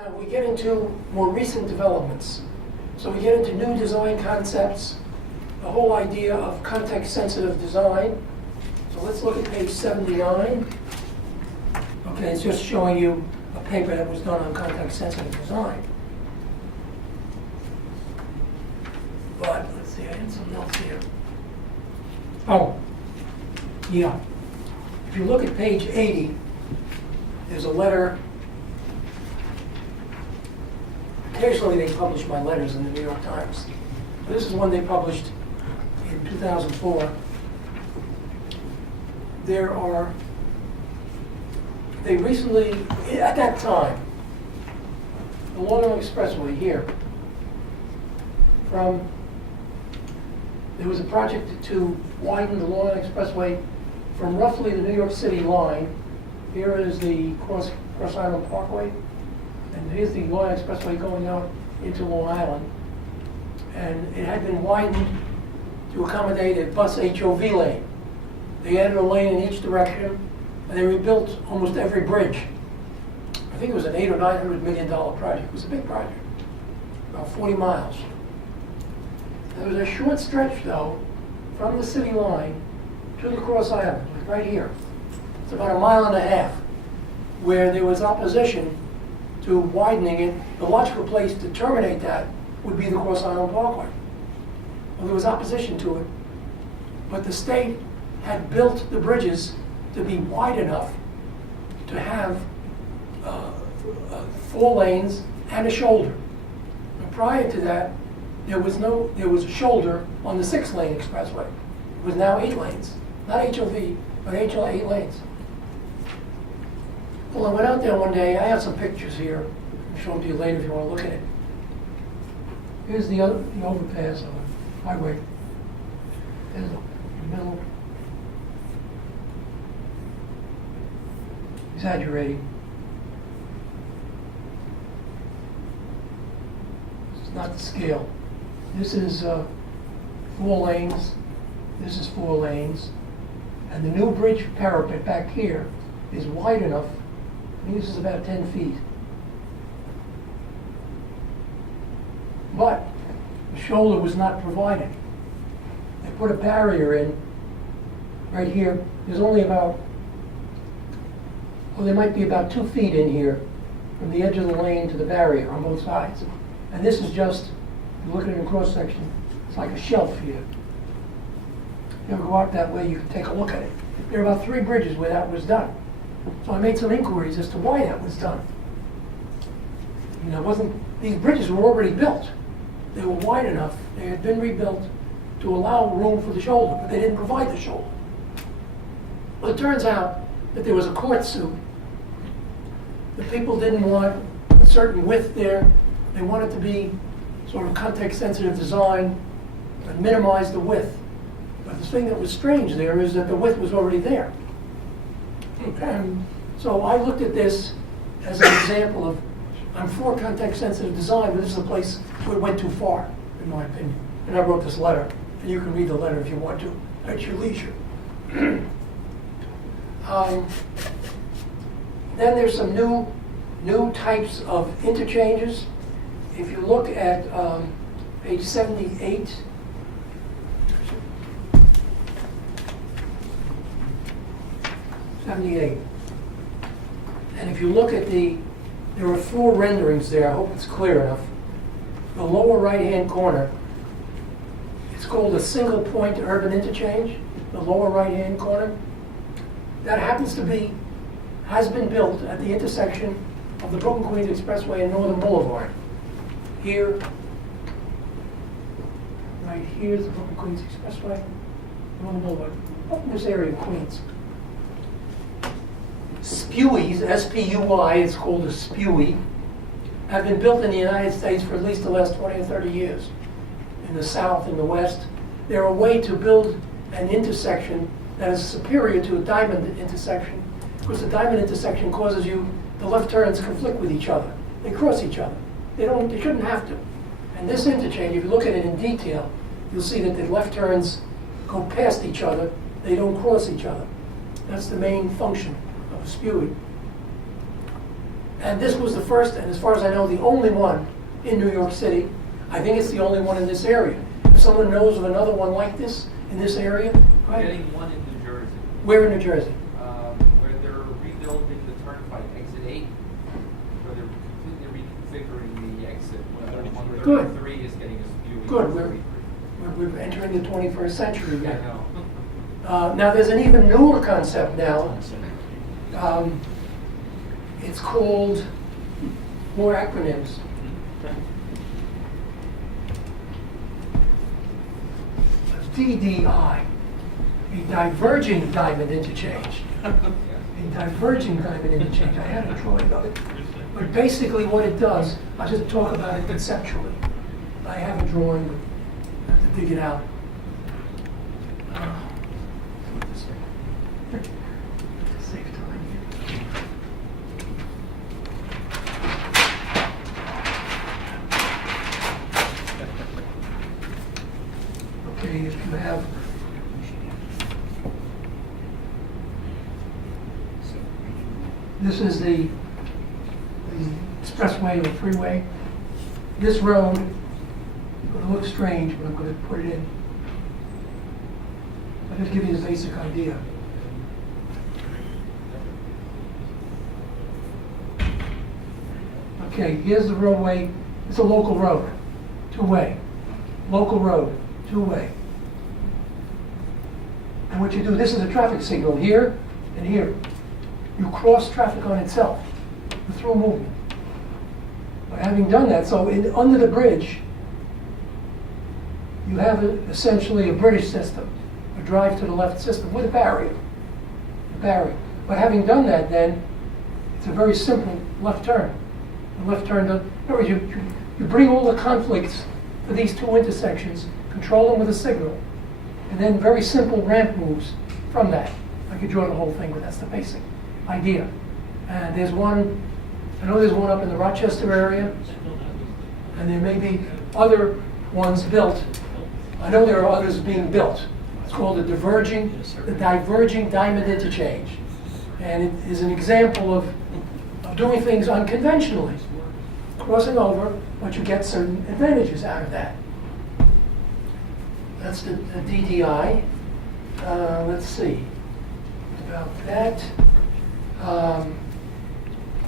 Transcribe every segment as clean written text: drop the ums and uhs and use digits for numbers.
Now we get into more recent developments. So we get into new design concepts, the whole idea of context-sensitive design. So let's look at page 79. Okay, it's just showing you a paper that was done on context-sensitive design. But let's see, I had some notes here. Oh, yeah. If you look at page 80, there's a letter. Occasionally they publish my letters in the New York Times. This is one they published in 2004. They recently, at that time, the Long Island Expressway here, there was a project to widen the Long Island Expressway from roughly the New York City line. Here is the Cross Island Parkway, and here's the Long Island Expressway going out into Long Island. And it had been widened to accommodate a bus HOV lane. They added a lane in each direction, and they rebuilt almost every bridge. I think it was an $800 or $900 million project. It was a big project, about 40 miles. There was a short stretch, though, from the city line to the Cross Island, like right here. It's about 1.5 miles, where there was opposition to widening it. The logical place to terminate that would be the Cross Island Parkway. Well, there was opposition to it, but the state had built the bridges to be wide enough to have 4 lanes and a shoulder. And prior to that, there was a shoulder on the 6-lane expressway. It was now 8 lanes, not HOV, but 8 lanes. Well, I went out there one day. I have some pictures here. I'll show them to you later if you want to look at it. Here's the overpass of the highway. There's the middle. Exaggerating. This is not the scale. This is 4 lanes. This is 4 lanes. And the new bridge parapet back here is wide enough. I think this is about 10 feet. But the shoulder was not provided. They put a barrier in right here. There's only about, well, there might be about 2 feet in here from the edge of the lane to the barrier on both sides. And this is just, you look at it in cross section, it's like a shelf here. You ever go out that way, you can take a look at it. There are about 3 bridges where that was done. So I made some inquiries as to why that was done. You know, these bridges were already built. They were wide enough. They had been rebuilt to allow room for the shoulder, but they didn't provide the shoulder. Well, it turns out that there was a court suit. The people didn't want a certain width there. They wanted to be sort of context-sensitive design and minimize the width. But the thing that was strange there is that the width was already there. And so I looked at this as an example of, I'm for context-sensitive design, but this is a place where it went too far, in my opinion. And I wrote this letter, and you can read the letter if you want to, at your leisure. Then there's some new types of interchanges. If you look at page 78, and if you look at there are 4 renderings there. I hope it's clear enough. The lower right-hand corner, it's called a single point urban interchange, the lower right-hand corner. That has been built at the intersection of the Brooklyn-Queens Expressway and Northern Boulevard. Here, right here is the Brooklyn-Queens Expressway, Northern Boulevard, up in this area of Queens. Spewies, S-P-U-I, it's called a spewey, have been built in the United States for at least the last 20 or 30 years. In the South, in the West, they're a way to build an intersection that is superior to a diamond intersection, because the diamond intersection causes the left turns conflict with each other. They cross each other. They shouldn't have to. And this interchange, if you look at it in detail, you'll see that the left turns go past each other. They don't cross each other. That's the main function of a spewing. And this was the first, and as far as I know, the only one in New York City. I think it's the only one in this area. If someone knows of another one like this in this area, go ahead. Getting one in New Jersey. Where in New Jersey? Where they're rebuilding the turnpike, exit 8, where they're completely reconfiguring the exit. Where 133 is getting a spewing. Good. We're entering the 21st century Yeah, again. no. Now, there's an even newer concept now. It's called, more acronyms. DDI, a diverging diamond interchange. A diverging diamond interchange. I had a drawing of it. But basically what it does, I'll just talk about it conceptually. I have a drawing, but I have to dig it out. Save time here. Okay, if you have this is the expressway or freeway. This road, it's going to look strange, but I'm going to put it in. I'll just give you the basic idea. Okay, here's the roadway. It's a local road, two-way. Local road, two-way. And what you do, this is a traffic signal here and here. You cross traffic on itself, the through movement. By having done that, so under the bridge, you have essentially a British system, a drive to the left system with a barrier. By having done that, then, it's a very simple left turn. The left turn, in other words, you bring all the conflicts for these two intersections, control them with a signal, and then very simple ramp moves from that. I could draw the whole thing, but that's the basic idea. And there's one, I know there's one up in the Rochester area, and there may be other ones built. I know there are others being built. It's called the diverging diamond interchange. And it is an example of doing things unconventionally. Crossing over, but you get certain advantages out of that. That's the DDI. Let's see about that.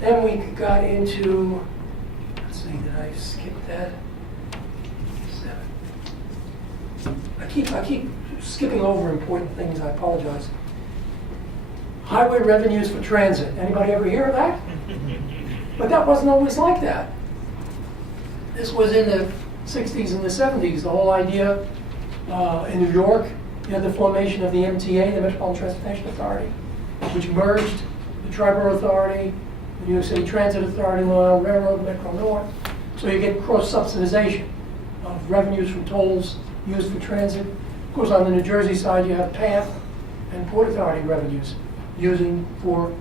Then we got into, let's see, did I skip that? 7. I keep skipping over important things, I apologize. Highway revenues for transit. Anybody ever hear of that? But that wasn't always like that. This was in the 60s and the 70s, the whole idea in New York. You had the formation of the MTA, the Metropolitan Transportation Authority, which merged the Tri-Borough Authority, the New York City Transit Authority, Long Island Railroad, Metro North. So you get cross-subsidization of revenues from tolls used for transit. Of course, on the New Jersey side, you have PATH and Port Authority revenues using for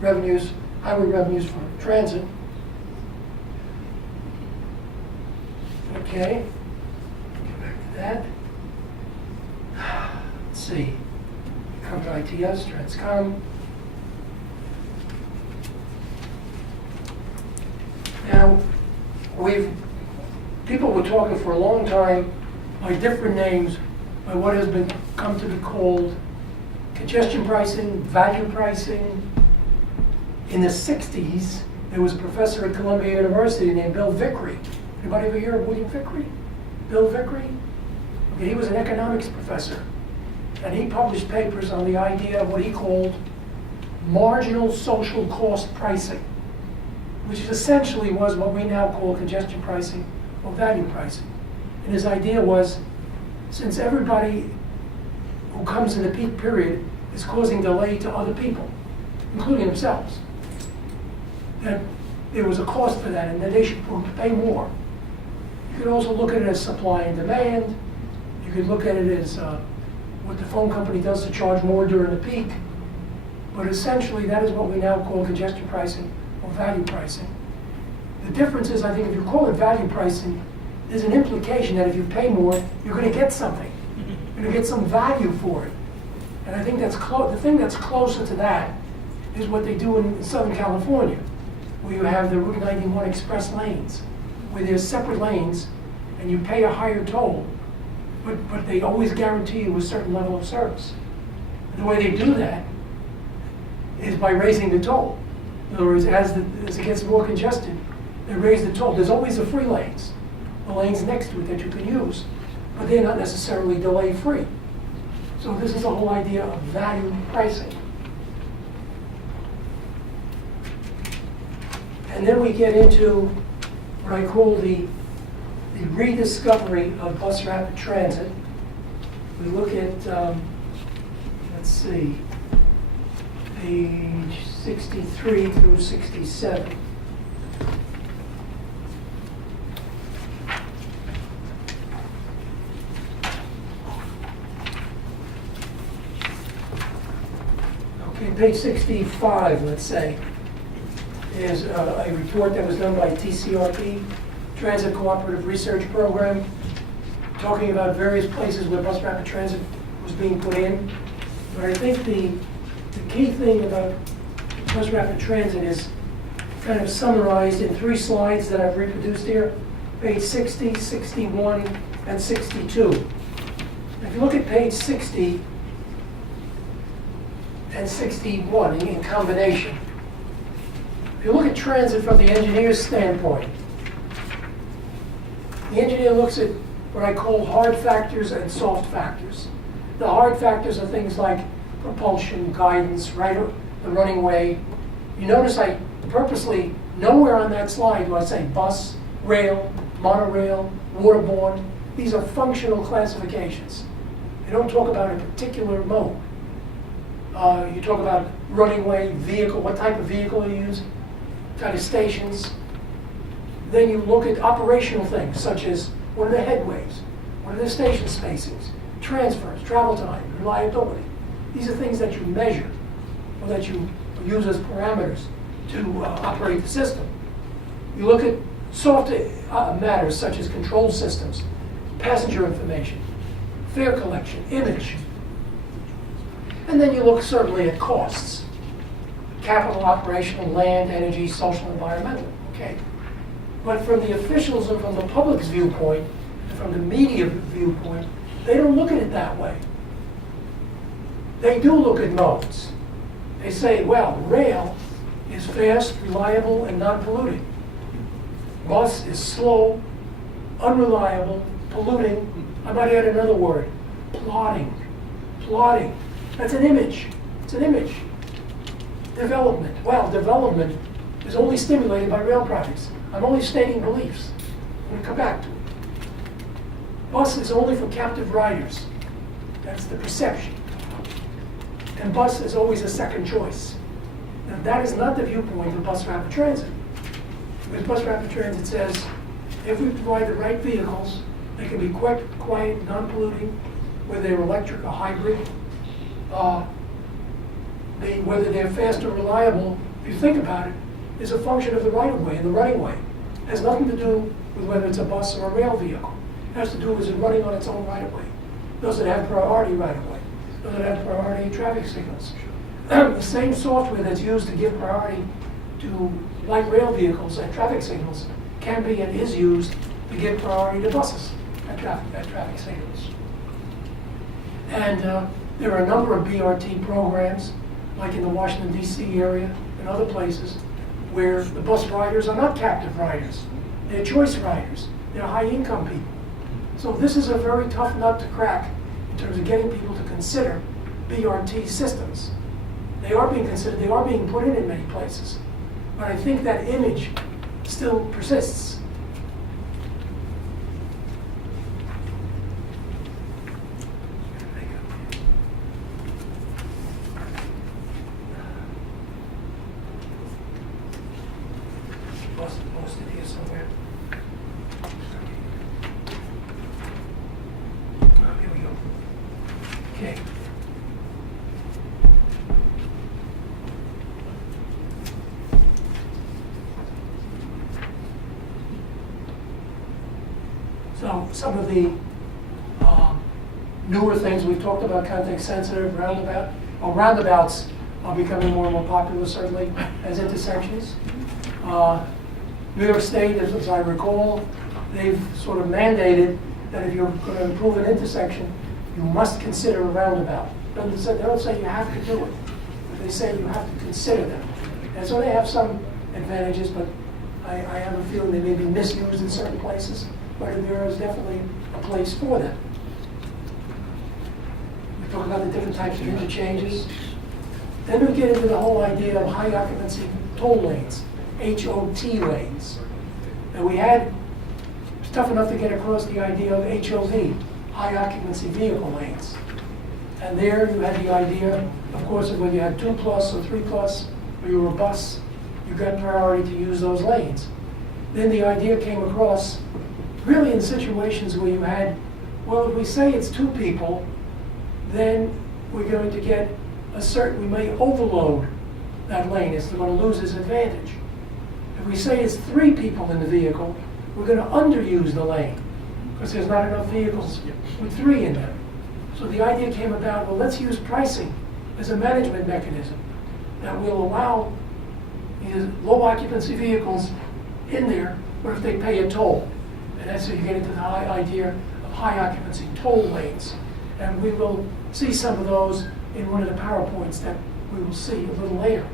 revenues, highway revenues for transit. Okay, get back to that. Let's see. Come to ITS, Transcom. Now, people were talking for a long time by different names, by what has come to be called congestion pricing, value pricing. In the 60s, there was a professor at Columbia University named Bill Vickery. Anybody ever hear of William Vickery? Bill Vickery? Okay, he was an economics professor. And he published papers on the idea of what he called marginal social cost pricing, which essentially was what we now call congestion pricing or value pricing. And his idea was, since everybody who comes in the peak period is causing delay to other people, including themselves, that there was a cost for that and that they should pay more. You could also look at it as supply and demand. You could look at it as what the phone company does to charge more during the peak. But essentially, that is what we now call congestion pricing or value pricing. The difference is, I think, if you call it value pricing, there's an implication that if you pay more, you're going to get something. You're going to get some value for it. And I think that's the thing that's closer to that is what they do in Southern California. where you have the Route 91 express lanes, where there's separate lanes, and you pay a higher toll, but they always guarantee you a certain level of service. And the way they do that is by raising the toll. In other words, as it gets more congested, they raise the toll. There's always the free lanes, the lanes next to it that you can use, but they're not necessarily delay-free. So this is the whole idea of value pricing. And then we get into what I call the rediscovery of bus rapid transit. We look at, let's see, page 63 through 67. Okay, page 65, let's say, is a report that was done by TCRP, Transit Cooperative Research Program, talking about various places where bus rapid transit was being put in. But I think the key thing about bus rapid transit is kind of summarized in 3 slides that I've reproduced here, page 60, 61, and 62. If you look at page 60 and 61 in combination, if you look at transit from the engineer's standpoint, the engineer looks at what I call hard factors and soft factors. The hard factors are things like propulsion, guidance, the running way. You notice I purposely, nowhere on that slide do I say bus, rail, monorail, waterborne. These are functional classifications. You don't talk about a particular mode. You talk about running way, vehicle, what type of vehicle you use, kind of stations. Then you look at operational things, such as what are the headways, what are the station spacings, transfers, travel time, reliability. These are things that you measure or that you use as parameters to operate the system. You look at soft matters such as control systems, passenger information, fare collection, image. And then you look certainly at costs, capital, operational, land, energy, social, environmental, okay? But from the officials and from the public's viewpoint, and from the media viewpoint, they don't look at it that way. They do look at modes. They say, well, rail is fast, reliable, and non-polluting. Bus is slow, unreliable, polluting. I might add another word, plodding. Plodding. That's an image. It's an image. Development. Well, development is only stimulated by rail projects. I'm only stating beliefs. I'm going to come back to it. Bus is only for captive riders. That's the perception. And bus is always a second choice. Now, that is not the viewpoint of bus rapid transit. Because bus rapid transit says, if we provide the right vehicles, they can be quick, quiet, non-polluting, whether they're electric or hybrid, whether they're fast or reliable, if you think about it, is a function of the right-of-way and the running-way. It has nothing to do with whether it's a bus or a rail vehicle. It has to do with it running on its own right-of-way. Does it have priority right-of-way? Does it have priority traffic signals? The same software that's used to give priority to light rail vehicles and traffic signals can be and is used to give priority to buses and traffic signals. And there are a number of BRT programs, like in the Washington, D.C. area and other places, where the bus riders are not captive riders. They're choice riders. They're high-income people. So this is a very tough nut to crack in terms of getting people to consider BRT systems. They are being considered, they are being put in many places. But I think that image still persists. Posted here somewhere. Oh, here we go. Okay. So some of the newer things we've talked about, context sensitive, roundabouts are becoming more and more popular, certainly, as intersections. New York State, as I recall, they've sort of mandated that if you're going to improve an intersection, you must consider a roundabout. They don't say you have to do it, but they say you have to consider them. And so they have some advantages, but I have a feeling they may be misused in certain places, but there is definitely a place for them. We talk about the different types of interchanges. Then we get into the whole idea of high occupancy toll lanes, HOT lanes. And we had tough enough to get across the idea of HOV, high occupancy vehicle lanes. And there you had the idea, of course, of whether you had 2+ or 3+, or you were a bus, you got priority to use those lanes. Then the idea came across really in situations where you had, well, if we say it's 2 people, then we're going to get we may overload that lane. It's going to lose its advantage. If we say it's 3 people in the vehicle, we're going to underuse the lane because there's not enough vehicles with 3 in them. So the idea came about, well, let's use pricing as a management mechanism that will allow these low occupancy vehicles in there, or if they pay a toll. And that's how you get into the idea of high occupancy toll lanes. And we will see some of those in one of the PowerPoints that we will see a little later.